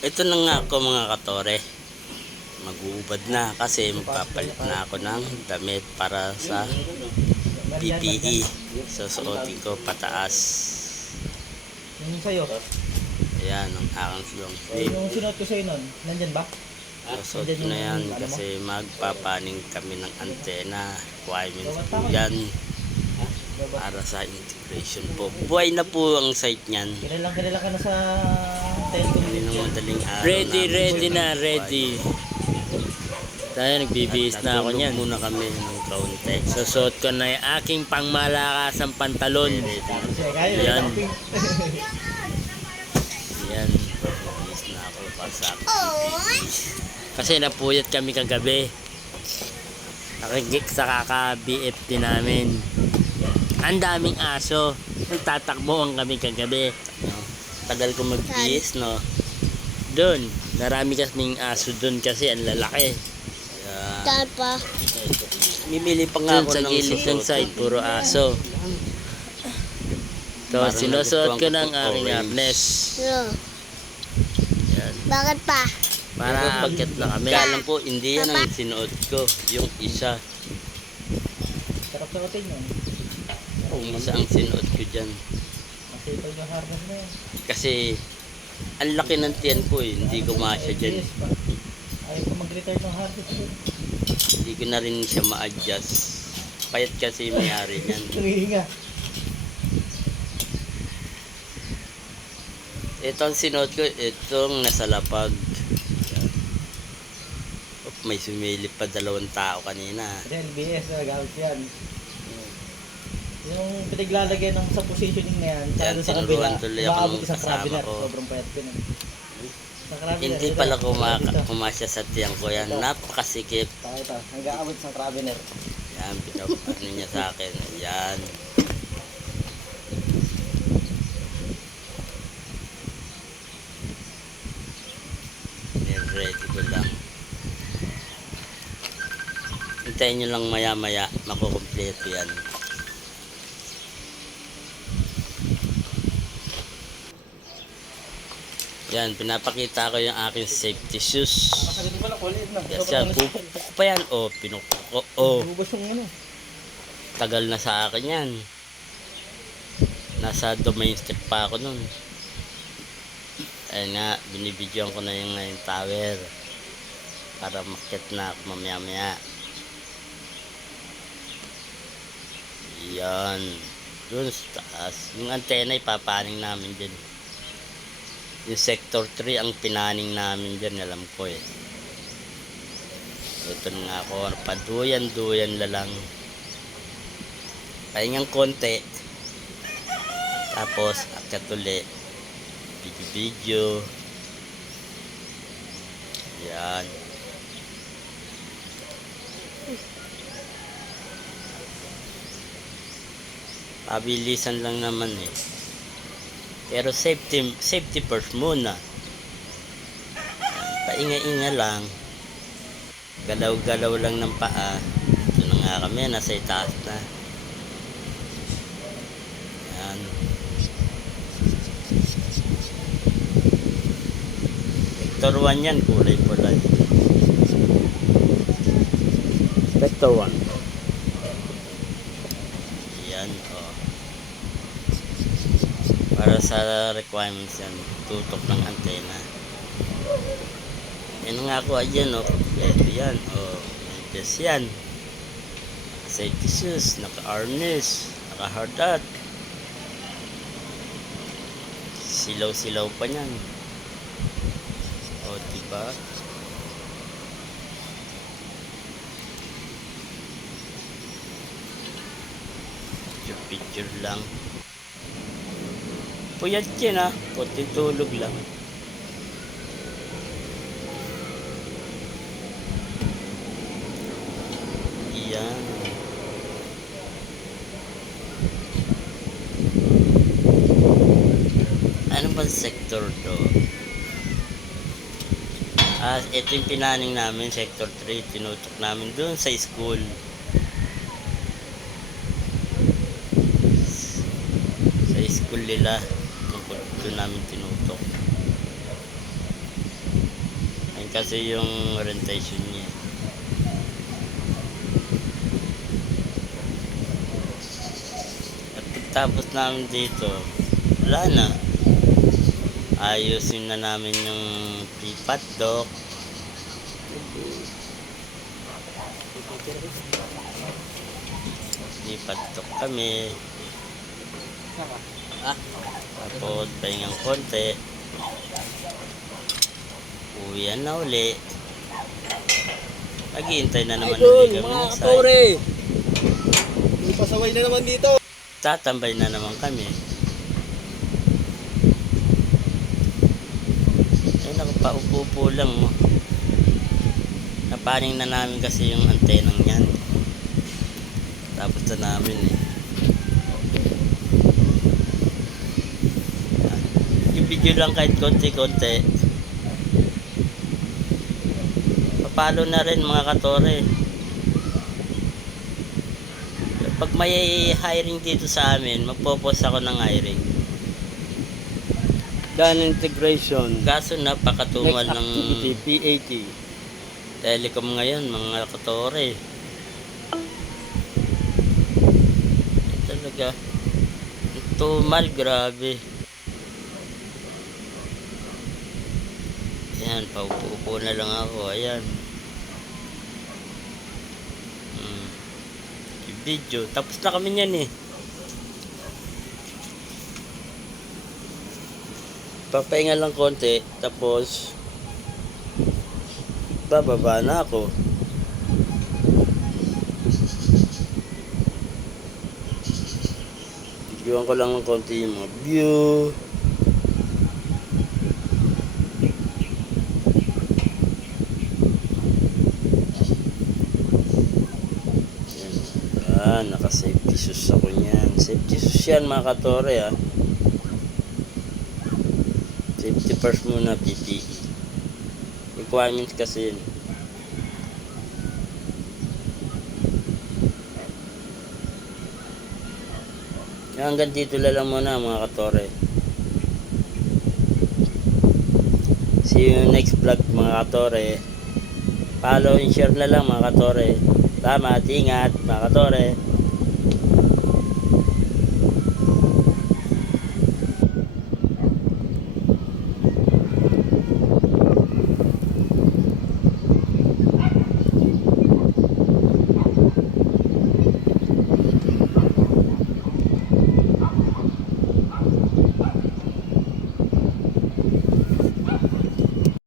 Ito na nga ako mga katore. Mag-uubad na kasi magpapalit na ako ng damit para sa PPE. Susuotin ko pataas. Yung sa'yo. Ayan ang aking long Eh, sleeve. yung sinuot ko sa'yo nun, nandyan ba? Susuot ko na yan kasi magpapaning kami ng antena. Requirements po yan para sa integration po. Buhay na po ang site niyan. Kilala ka na sa telecom Hindi din na dyan. madaling araw Ready namin na, ready. Tayo nagbibihis na ako niyan. Muna kami ng kaunti. Susuot ko na yung aking pangmalakasang pantalon. Ready na. Kaya, Yan. shopping. Yan. Nag-miss na ako para sa akin. Kasi napuyat kami kagabi. Nakigik sa kaka-BFT namin. Ang daming aso. Nagtatakbuhan kami kagabi. Tagal ko mag-bihis, no? Doon. Marami kasing aso doon kasi ang lalaki. Kaya, mimili pa nga Doon ako sa ng gilid ng side, puro aso. So, Parang sinusuot ko nagustuhan ng ko po, aking orange. harness. Yan. Bakit pa? Para akit na kami. Kaya lang po, hindi yan ang sinuot ko. Yung isa. Sarap suotin yun. Yung isa ang sinuot ko dyan. Masipag yung harness na yun. Kasi, ang laki ng tiyan ko eh. Hindi ko masya dyan. Yes, pa. Ayaw ko mag-return ng harness yun. Hindi ko na rin siya ma-adjust. Payat kasi yung may-ari niyan. Tumihinga. Ito ang sinuot ko. Itong nasa lapag. Op, may sumilip pa 2 tao kanina. Then, LBS na gamit yan. Yung pinaglalagay ng sa positioning na yan, Yan, sa kabila, tinuruan tuloy ako umaabot nung isang kasama carabiner. ko. Sobrang payat ko nun. Sa carabiner, Hindi ito, pala ito. kumasya sa tiyan ko yan. Napakasikip. Ito, hanggang abot isang carabiner. Yan, pinapano niya sa akin. Yan. Ready ko lang. Hintayin nyo lang maya-maya. Makukumpleto yan. Yan, pinapakita ko yung aking safety shoes. Kasi pala, kulit na. Yes, yan. Pupukpuk pa yan. O, pinukpuk ko. O, Bubos yung ano. tagal na sa akin yan. Nasa domestic pa ako nun. Ayun nga, binibidyoan ko na yung tower. Para makit na ako mamaya-maya. Yan. Doon sa taas. Yung antena ipapaning namin dyan. Yung sector 3 ang pinaning namin dyan. Alam ko eh. Ito nga ako. Paduyan-duyan lang. Pahingang konti. Tapos akyat uli. Video. Yan. Pabilisan lang naman eh. Pero safety first muna. Painga-inga lang. Galaw-galaw lang ng paa. Ito na nga kami, nasa itaas na. Yan. Sector 1 yan, kulay-kulay. Sector 1. Yan, oh. Para sa requirements yan, tutok ng antena. Yan nga ako, ayan, oh. Ito yan, oh. Yes, yan. Safety shoes, naka-harness, naka-hard hat. Silaw-silaw pa niyan. O, diba? Picture lang. Puyat yan ah. Kunting tulog lang. Yan. Ano ba sector to? Ito yung pinaning namin, sector 3. Tinutok namin doon sa school. Sa school nila. Doon namin tinutok. kasi yung orientation niya. At pagtapos namin dito, wala na. Ayusin na namin yung paddock. Paddock kami. Tapos pahingang konti. Uwian na uli. Maghihintay na naman uli kami ng site. May pasaway na naman dito. Tatambay na naman kami. Ay, nakapaupo lang mo. Napaning na namin kasi yung antenang yan. Tapos na namin eh. Yung video lang kahit konti-konti. Papalo na rin mga katore. Pag may hiring dito sa amin, magpo-post ako ng hiring. Dan integration. Kaso napakatumal Next ng activity, PAT. telecom ngayon mga katore. Talaga. Tumal, grabe. Ayan, paupo-upo na lang ako. Ayan. Yung video. Tapos na kami niyan eh. Papahinga lang konti. Tapos bababa na ako. Videoan ko lang ng konti yung mga view. Naka-safety shoes ako niyan. Safety shoes yan mga katore ah. Safety first muna, PPE. Requirements kasi yun. Hanggang dito lang muna mga katore. See you next vlog mga katore. Follow and share na lang mga katore. Salamat, ingat mga katore.